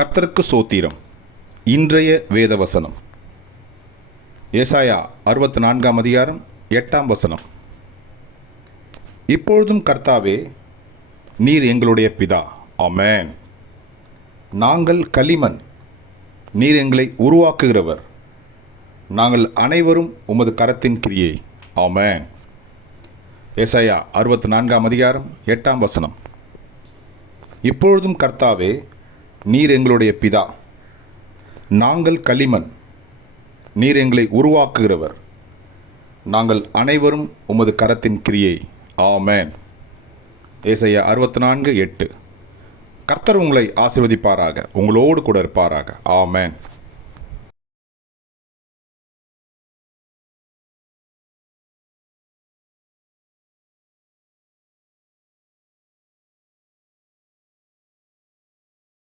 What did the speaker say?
கர்த்தருக்கு சோத்திரம். இன்றைய வேத வசனம் ஏசாயா அறுபத்தி நான்காம் அதிகாரம் எட்டாம் வசனம். இப்பொழுதும் கர்த்தாவே நீர் எங்களுடைய பிதா. அமேன் நாங்கள் களிமண். நீர் எங்களை உருவாக்குகிறவர். நாங்கள் அனைவரும் உமது கரத்தின் கிரியை. ஆமேன். ஏசாயா அறுபத்தி நான்காம் அதிகாரம் எட்டாம் வசனம். இப்பொழுதும் கர்த்தாவே நீர் எங்களுடைய பிதா. நாங்கள் களிமண். நீர் எங்களை உருவாக்குகிறவர். நாங்கள் அனைவரும் உமது கரத்தின் கிரியை. ஆமேன். ஏசையா அறுபத்தி நான்கு எட்டு. கர்த்தர் உங்களை ஆசிர்வதிப்பாராக. உங்களோடு கூட இருப்பாராக. ஆமேன்.